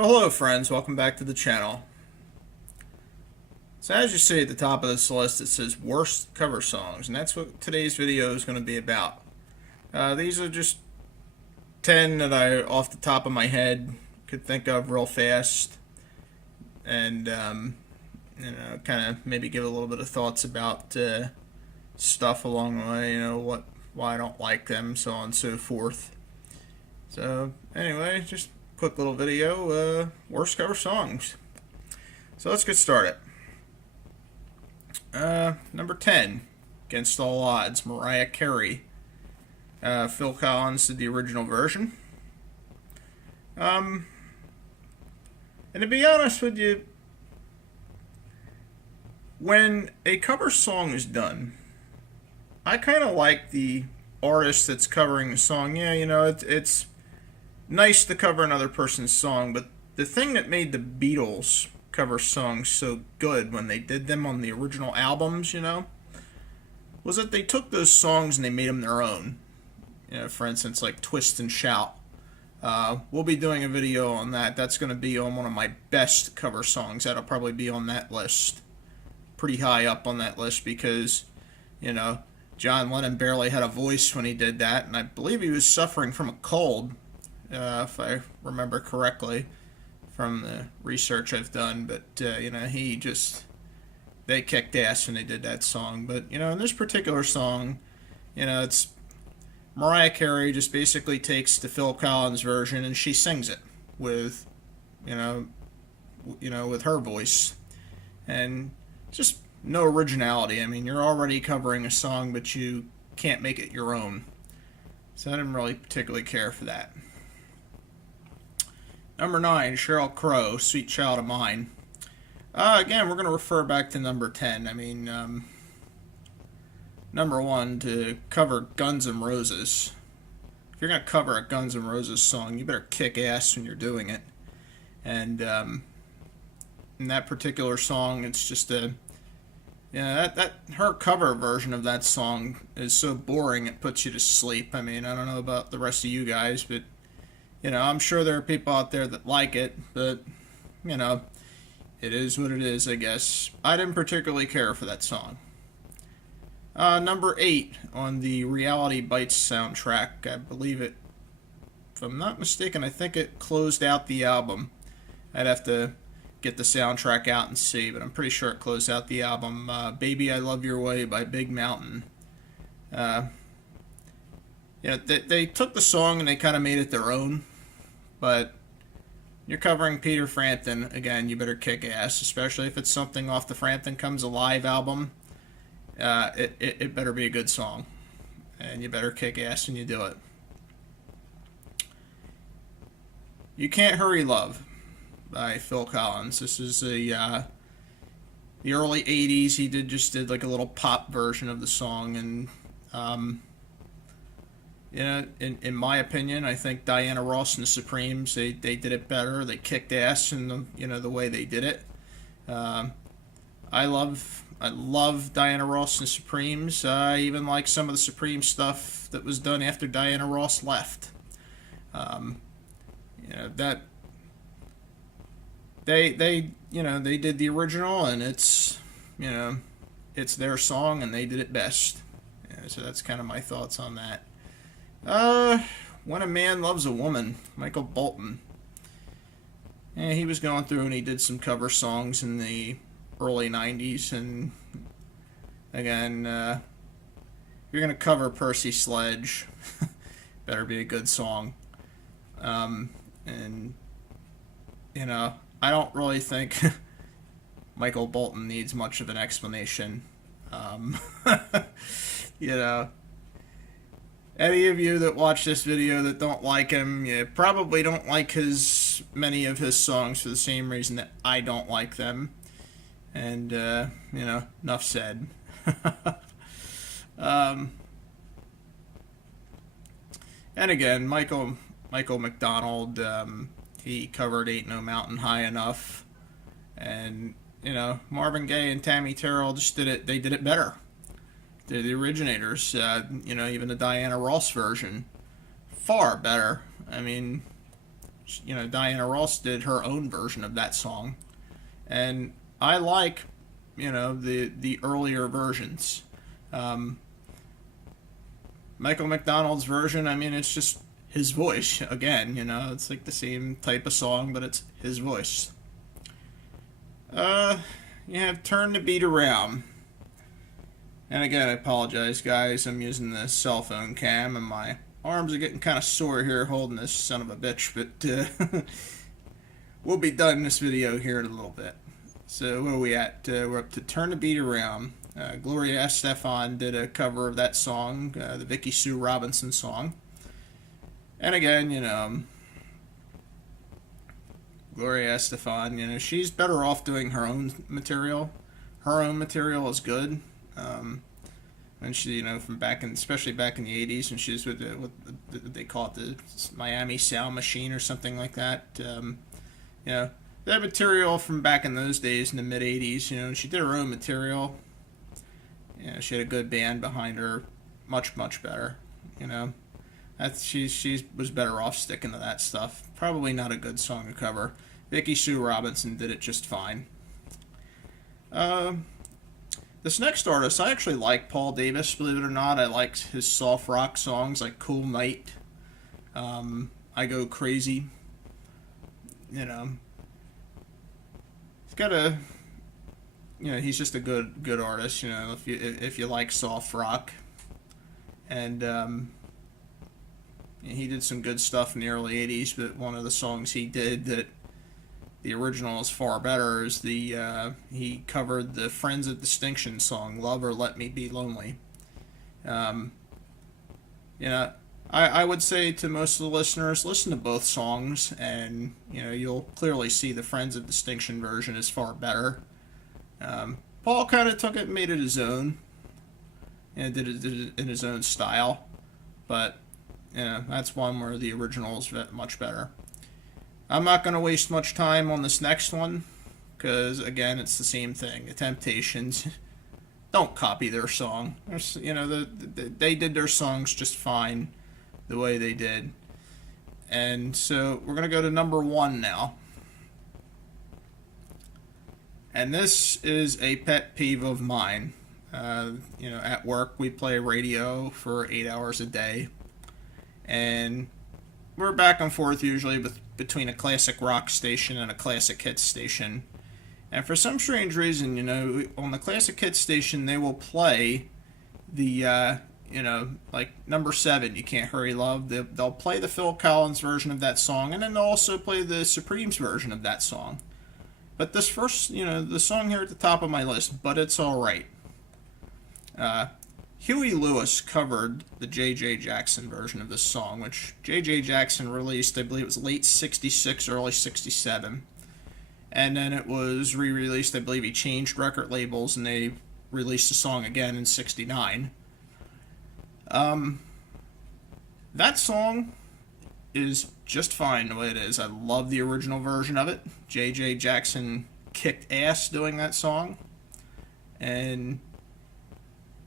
Well, hello friends, welcome back to the channel. So as you see at the top of this list, it says worst cover songs, and that's what today's video is going to be about. These are just 10 that I, off the top of my head, could think of real fast, and kind of maybe give a little bit of thoughts about stuff along the way, why I don't like them, so on and so forth. So anyway, just quick little video, worst cover songs. So let's get started. Number 10, Against All Odds, Mariah Carey. Phil Collins did the original version. And to be honest with you, when a cover song is done, I kind of like the artist that's covering the song. Yeah, it's nice to cover another person's song, but the thing that made the Beatles cover songs so good when they did them on the original albums, was that they took those songs and they made them their own. For instance, like Twist and Shout. We'll be doing a video on that. That's going to be on one of my best cover songs. That'll probably be on that list. Pretty high up on that list because, John Lennon barely had a voice when he did that, and I believe he was suffering from a cold, if I remember correctly from the research I've done. But, they kicked ass when they did that song. But, in this particular song, it's Mariah Carey just basically takes the Phil Collins version and she sings it with, with her voice. And just no originality. I mean, you're already covering a song, but you can't make it your own. So I didn't really particularly care for that. Number 9, Sheryl Crow, Sweet Child of Mine. Again, we're going to refer back to number 10. I mean, number 1, to cover Guns N' Roses. If you're going to cover a Guns N' Roses song, you better kick ass when you're doing it. And in that particular song, it's just a... that her cover version of that song is so boring it puts you to sleep. I mean, I don't know about the rest of you guys, but I'm sure there are people out there that like it, but it is what it is, I guess. I didn't particularly care for that song. Number 8 on the Reality Bites soundtrack, I believe it, if I'm not mistaken, I think it closed out the album. I'd have to get the soundtrack out and see, but I'm pretty sure it closed out the album. Baby I Love Your Way by Big Mountain. They took the song and they kind of made it their own, but you're covering Peter Frampton. Again, you better kick ass, especially if it's something off the Frampton Comes Alive album. It better be a good song, and you better kick ass when you do it. You Can't Hurry Love by Phil Collins. This is the early 80s. He just did like a little pop version of the song, and in my opinion, I think Diana Ross and the Supremes, they did it better. They kicked ass in the way they did it. I love Diana Ross and the Supremes. I even like some of the Supreme stuff that was done after Diana Ross left. That they did the original, and it's their song, and they did it best. So that's kind of my thoughts on that. When a Man Loves a Woman, Michael Bolton. He was going through and he did some cover songs in the early 90s, and again, you're going to cover Percy Sledge, better be a good song. And I don't really think Michael Bolton needs much of an explanation. Any of you that watch this video that don't like him, you probably don't like many of his songs for the same reason that I don't like them. And, enough said. And again, Michael McDonald, he covered Ain't No Mountain High Enough. And, Marvin Gaye and Tammy Terrell just did it. They did it better. They're the originators. Even the Diana Ross version, far better. I mean, Diana Ross did her own version of that song, and I like, the earlier versions. Michael McDonald's version, I mean, it's just his voice again. It's like the same type of song, but it's his voice. You have Turn the Beat Around. And again, I apologize, guys. I'm using the cell phone cam, and my arms are getting kind of sore here holding this son of a bitch, but we'll be done this video here in a little bit. So where are we at? We're up to Turn the Beat Around. Gloria Estefan did a cover of that song, the Vicky Sue Robinson song. And again, Gloria Estefan, she's better off doing her own material. Her own material is good. And she, from back in, especially back in the 80s, when she was with they call it the Miami Sound Machine or something like that. That material from back in those days in the mid 80s, she did her own material. She had a good band behind her, much better. She was better off sticking to that stuff. Probably not a good song to cover. Vicky Sue Robinson did it just fine. This next artist, I actually like Paul Davis, believe it or not. I like his soft rock songs like Cool Night, I Go Crazy. He's got a, he's just a good artist, if you like soft rock. And he did some good stuff in the early 80s, but one of the songs he did that the original is far better is he covered the Friends of Distinction song, Love or Let Me Be Lonely. I would say to most of the listeners, listen to both songs, and you'll clearly see the Friends of Distinction version is far better. Paul kind of took it and made it his own, and did it in his own style, but that's one where the original is much better. I'm not going to waste much time on this next one, because, again, it's the same thing. The Temptations, don't copy their song. They did their songs just fine the way they did. And so we're going to go to number 1 now. And this is a pet peeve of mine. At work we play radio for 8 hours a day. And we're back and forth usually between a classic rock station and a classic hit station. And for some strange reason, on the classic hit station, they will play the, like number 7, You Can't Hurry Love. They'll play the Phil Collins version of that song, and then they'll also play the Supremes version of that song. But this first, the song here at the top of my list, But It's Alright. Huey Lewis covered the J.J. Jackson version of this song, which J.J. Jackson released, I believe it was late 66, early 67. And then it was re-released, I believe he changed record labels, and they released the song again in 69. That song is just fine the way it is. I love the original version of it. J.J. Jackson kicked ass doing that song. And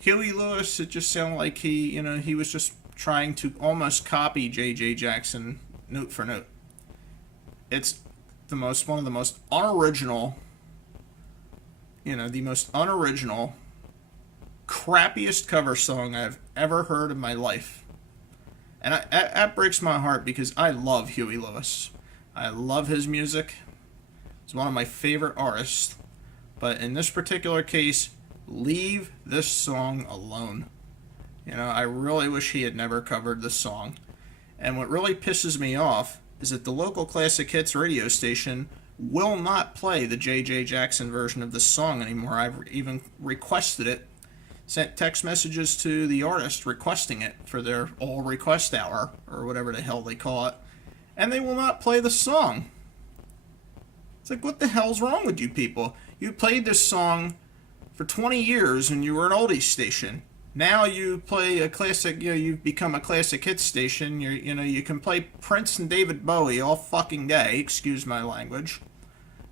Huey Lewis, it just sounded like he was just trying to almost copy J.J. Jackson note for note. It's one of the most unoriginal, the most unoriginal, crappiest cover song I've ever heard in my life. And that breaks my heart because I love Huey Lewis. I love his music. He's one of my favorite artists. But in this particular case, leave this song alone. I really wish he had never covered this song. And what really pisses me off is that the local classic hits radio station will not play the J.J. Jackson version of this song anymore. I've even requested it, sent text messages to the artist requesting it for their all request hour, or whatever the hell they call it, and they will not play the song. It's like, what the hell's wrong with you people? You played this song for 20 years and you were an oldies station. Now you play a classic, you've become a classic hit station. You can play Prince and David Bowie all fucking day, excuse my language.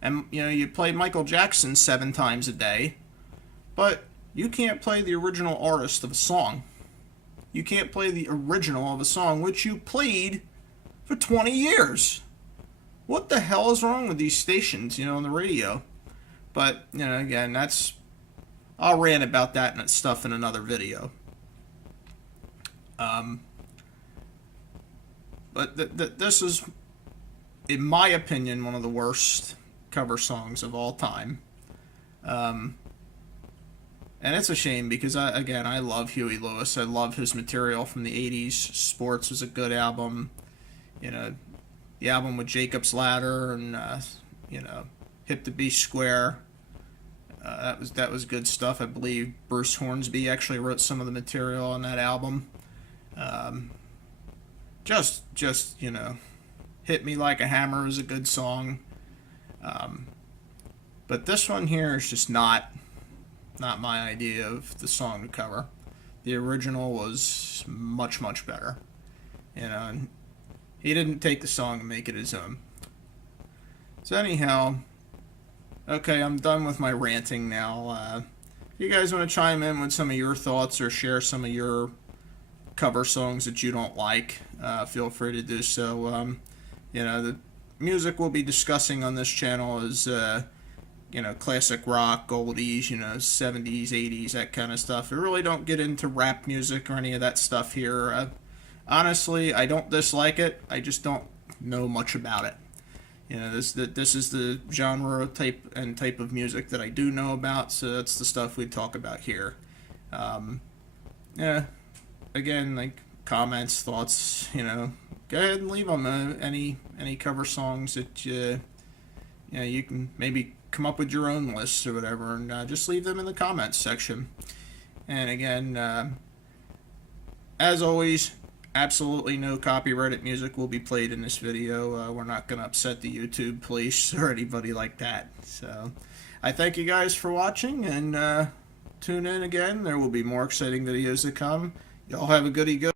And, you play Michael Jackson 7 times a day. But you can't play the original artist of a song. You can't play the original of a song which you played for 20 years. what the hell is wrong with these stations, on the radio? But, again, I'll rant about that and stuff in another video. But this is, in my opinion, one of the worst cover songs of all time. And it's a shame because, I love Huey Lewis. I love his material from the 80s. Sports was a good album. The album with Jacob's Ladder and, Hip to Be Square. That was good stuff. I believe Bruce Hornsby actually wrote some of the material on that album. Just Hit Me Like a Hammer is a good song. But this one here is just not my idea of the song to cover. The original was much, much better. And he didn't take the song and make it his own. So anyhow, okay, I'm done with my ranting now. If you guys want to chime in with some of your thoughts or share some of your cover songs that you don't like, feel free to do so. The music we'll be discussing on this channel is, classic rock, oldies, 70s, 80s, that kind of stuff. We really don't get into rap music or any of that stuff here. Honestly, I don't dislike it. I just don't know much about it. This is the genre type of music that I do know about, so that's the stuff we talk about here. Again, like comments, thoughts, go ahead and leave them. Any cover songs that you can maybe come up with your own lists or whatever, and just leave them in the comments section. And again, as always, absolutely no copyrighted music will be played in this video. We're not going to upset the YouTube police or anybody like that. So I thank you guys for watching, and tune in again. There will be more exciting videos to come. Y'all have a goody go.